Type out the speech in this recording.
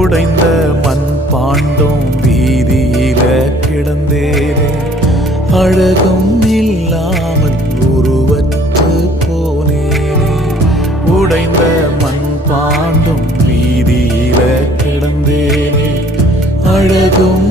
உடைந்த மண் பாண்டம் வீதியில கிடந்தேனே, அழகும் இல்லாமல் உருவற்று போனேனே. உடைந்த மண் பாண்டம் வீதியில கிடந்தேனே, அழகும்